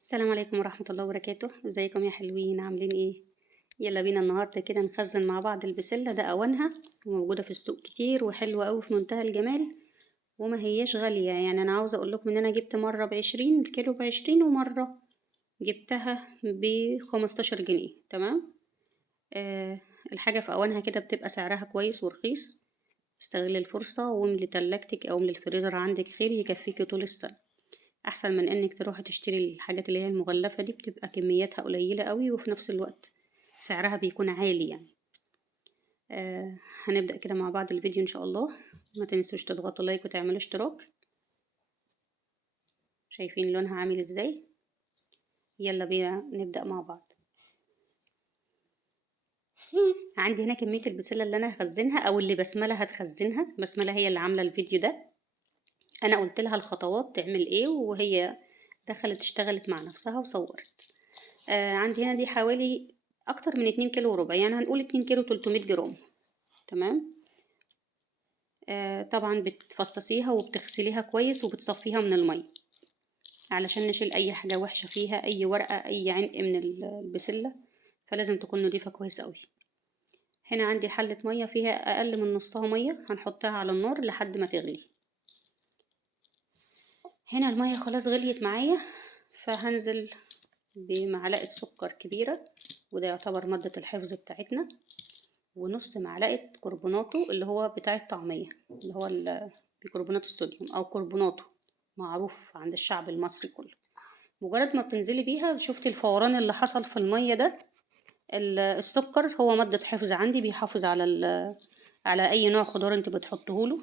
السلام عليكم ورحمة الله وبركاته، ازيكم يا حلوين عاملين ايه؟ يلا بينا النهاردة كده نخزن مع بعض البسلة، ده أوانها وموجودة في السوق كتير وحلوة أوي في منتهى الجمال، وما هياش غالية. يعني أنا عاوزة أقول لكم إن أنا جبت مرة ب20 الكيلو ب20، ومرة جبتها ب15 جنيه. تمام. آه. الحاجة في أوانها كده بتبقى سعرها كويس ورخيص. استغل الفرصة واملي تلاجتك أو املي الفريزر عندك، خير يكفيكي طول السنة، احسن من انك تروحي تشتري الحاجات اللي هي المغلفة دي، بتبقى كمياتها قليلة قوي وفي نفس الوقت سعرها بيكون عالي يعني. هنبدأ كده مع بعض الفيديو ان شاء الله. ما تنسوش تضغطوا لايك وتعملوا اشتراك. شايفين لونها عامل ازاي؟ يلا بينا نبدأ مع بعض. عندي هنا كمية البسلة اللي انا هخزنها او اللي بسملة هتخزنها. بسملة هي اللي عاملة الفيديو ده، انا قلت لها الخطوات تعمل ايه وهي دخلت اشتغلت مع نفسها وصورت. عندي هنا دي حوالي اكتر من 2 كيلو وربع، يعني هنقول 2 كيلو 300 جرام. تمام. طبعا بتفصصيها وبتغسليها كويس وبتصفيها من المية علشان نشيل اي حاجة وحشة فيها، اي ورقة اي عنق من البسلة، فلازم تكون نضيفة كويس قوي. هنا عندي حلة مية فيها اقل من نصها مية، هنحطها على النار لحد ما تغلي. هنا المية خلاص غليت معايا، فهنزل بمعلقة سكر كبيرة، وده يعتبر مادة الحفظ بتاعتنا، ونص معلقة كربوناتو اللي هو بتاع الطعمية، اللي هو بيكربونات الصوديوم أو كربوناتو، معروف عند الشعب المصري كله. مجرد ما بتنزلي بيها شفتي الفوران اللي حصل في المية ده، السكر هو مادة حفظ عندي، بيحافظ على أي نوع خضار انت بتحطهوله،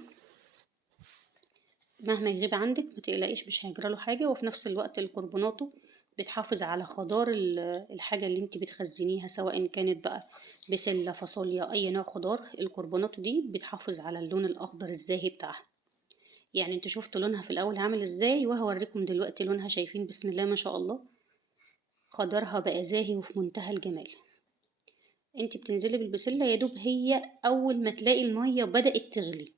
مهما يغيب عندك ما تقلقيش مش هيجراله حاجة. وفي نفس الوقت الكربوناتو بتحافظ على خضار الحاجة اللي انت بتخزنيها، سواء كانت بقى بسلة فاصوليا اي نوع خضار، الكربوناتو دي بتحافظ على اللون الاخضر الزاهي بتاعها. يعني انت شفتوا لونها في الاول عامل ازاي، وهوريكم دلوقتي لونها. شايفين بسم الله ما شاء الله، خضرها بقى زاهي وفي منتهى الجمال. انت بتنزلي بالبسلة يا دوب هي اول ما تلاقي المية بدأت تغلي،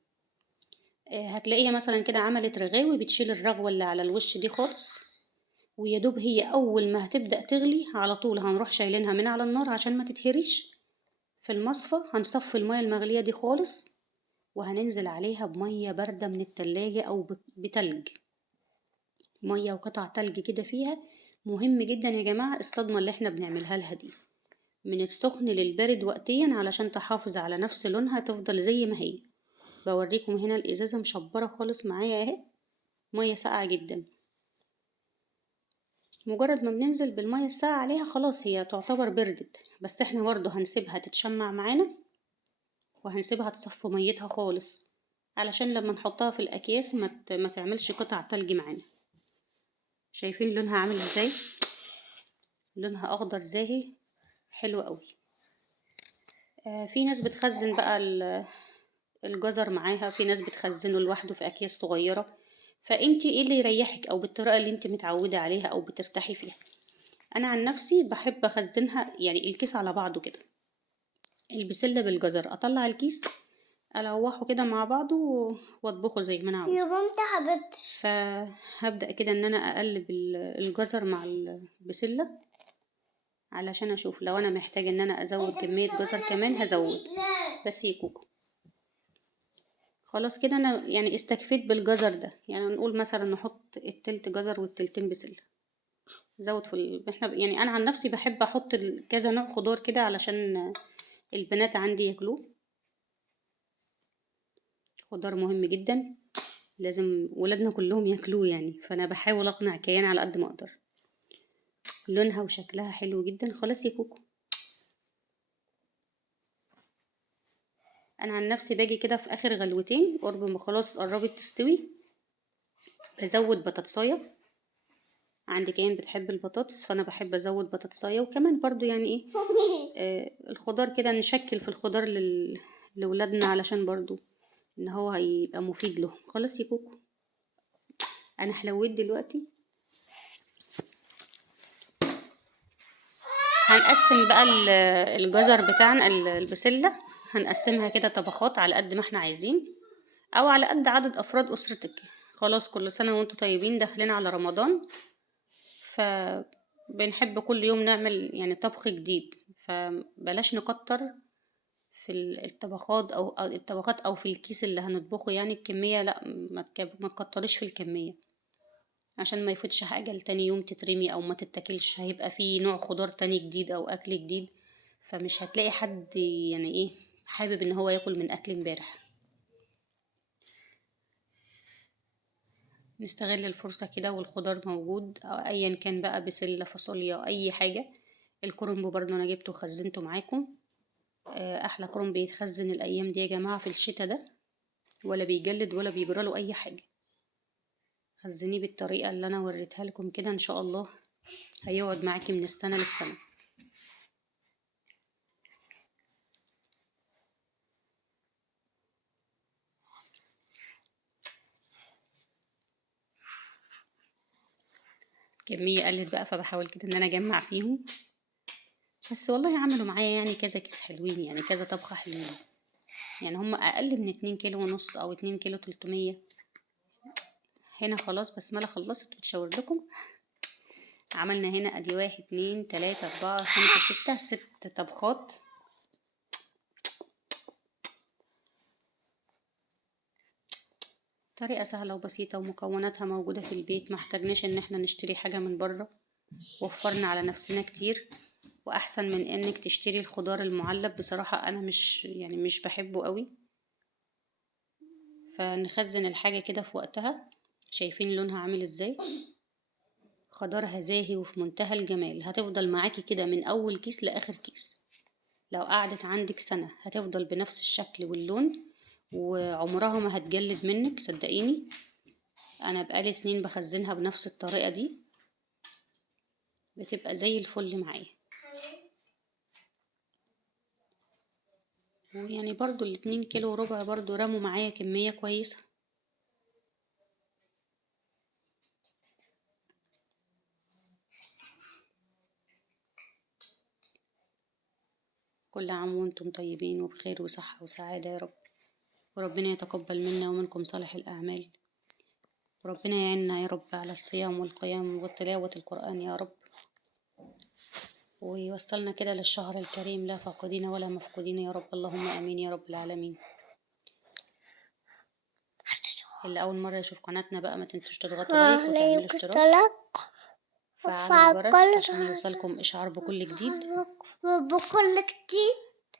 هتلاقيها مثلا كده عملت رغاوي، بتشيل الرغوة اللي على الوش دي خالص، ويا دوب هي اول ما هتبدأ تغلي على طول هنروح شايلينها من على النار عشان ما تتهريش في المصفى. هنصفي المية المغلية دي خالص، وهننزل عليها بمية باردة من التلاجة او بتلج، مية وقطع تلج كده فيها. مهم جدا يا جماعة الصدمة اللي احنا بنعملها لها دي، من السخن للبارد وقتيا، علشان تحافظ على نفس لونها تفضل زي ما هي. بوريكم هنا الازازة مشبرة خالص معايا اهي، مية ساقعة جدا. مجرد ما بننزل بالمية الساقعة عليها خلاص هي تعتبر بردت، بس احنا برضو هنسيبها تتشمع معانا، وهنسيبها تصفي ميتها خالص علشان لما نحطها في الأكياس ما تعملش قطع تلج معانا. شايفين لونها عامل ازاي؟ لونها أخضر زاهي حلو قوي. في ناس بتخزن بقى الجزر معاها، في ناس بتخزنه لوحده في أكياس صغيرة، فانتي ايه اللي يريحك او بالطريقة اللي انتي متعودة عليها او بترتاحي فيها. انا عن نفسي بحب اخزنها يعني الكيس على بعضه كده، البسلة بالجزر اطلع الكيس الوحه كده مع بعضه واطبخه زي ما انا يا عاوزه. مامتي حبيبتي، فهبدأ كده ان انا اقلب الجزر مع البسلة علشان اشوف لو انا محتاجة ان انا ازود كمية جزر كمان هزود. بس يا كوكو، خلاص كده انا يعني استكفيت بالجزر ده. يعني نقول مثلا نحط التلت جزر والتلتين بسلة، زود احنا يعني انا عن نفسي بحب احط كذا نوع خضار كده علشان البنات عندي ياكلوه. خضار مهم جدا، لازم ولادنا كلهم ياكلوه يعني، فانا بحاول اقنع كيان على قد ما اقدر. لونها وشكلها حلو جدا. خلاص يا كوكو، انا عن نفسي باجي كده في اخر غلوتين قرب ما خلاص قربت تستوي بزود بطاطسايه. عندي كيان بتحب البطاطس، فانا بحب ازود بطاطسايه، وكمان برضو يعني ايه الخضار كده نشكل في الخضار لولادنا علشان برضو ان هو هيبقى مفيد له. خلاص يا كوكو، انا حلويت دلوقتي. هنقسم بقى الجزر بتاعنا البسلة، هنقسمها كده طبقات على قد ما احنا عايزين او على قد عدد افراد اسرتك. خلاص كل سنة وانتم طيبين، داخلين على رمضان، فبنحب كل يوم نعمل يعني طبخ جديد، فبلاش نكتر في الطبخات أو الطبخات أو في الكيس اللي هنطبخه، يعني الكمية لأ، ما تكتريش في الكمية عشان ما يفوتش حاجة لتاني يوم تترمي أو ما تتاكلش، هيبقى فيه نوع خضار تاني جديد أو أكل جديد، فمش هتلاقي حد يعني ايه حابب ان هو ياكل من أكل امبارح. نستغل الفرصة كده والخضار موجود أو أيا كان بقى، بسلة فاصوليا أي حاجة. الكرنب برضه أنا جبته وخزنته معاكم. أحلى كرنب بيتخزن الأيام دي يا جماعة في الشتا ده، ولا بيجلد ولا بيجراله أي حاجة. خزنيه بالطريقة اللي أنا وريتها لكم كده، إن شاء الله هيقعد معاكي من السنة للسنة. كمية قلت بقى، فبحاول كده إن أنا أجمع فيهم، بس والله عملوا معايا يعني كذا كيس حلوين، يعني كذا طبخة حلوين، يعني هم أقل من 2 كيلو ونص أو 2 كيلو 300. هنا خلاص بسملة خلصت بتشاور لكم. عملنا هنا ادي 1 2 3 4 5 6 6 طبخات. طريقة سهلة وبسيطة ومكوناتها موجودة في البيت، محتاجناش ان احنا نشتري حاجة من بره، وفرنا على نفسنا كتير. واحسن من انك تشتري الخضار المعلب، بصراحة انا مش بحبه قوي. فنخزن الحاجة كده في وقتها. شايفين لونها عامل ازاي؟ خضارها زاهي وفي منتهى الجمال، هتفضل معاكي كده من اول كيس لاخر كيس. لو قعدت عندك سنة هتفضل بنفس الشكل واللون، وعمرها ما هتجلد منك صدقيني. انا بقالي سنين بخزنها بنفس الطريقة دي، بتبقى زي الفل معايا. ويعني برضو 2 كيلو وربع برضو رموا معايا كمية كويسة. كل عام وانتم طيبين وبخير وصحة وسعادة يا رب، وربنا يتقبل منا ومنكم صالح الأعمال، وربنا يعيننا يا رب على الصيام والقيام وتلاوة القرآن يا رب، ويوصلنا كده للشهر الكريم لا فاقدين ولا مفقودين يا رب، اللهم آمين يا رب العالمين. اللي أول مرة يشوف قناتنا بقى ما تنسوش تضغطوا لايك وتعملوا اشتراك، فعلوا الجرس عشان يوصلكم إشعار بكل جديد.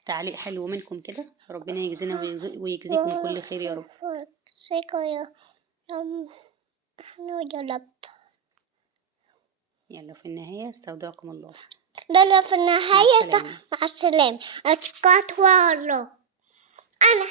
تعليق حلو منكم كده، ربنا يجزينا ويجزيكم كل خير يا رب. يلا في النهاية استودعكم الله. لا في النهاية مع السلامة. أشكرك والله. أنا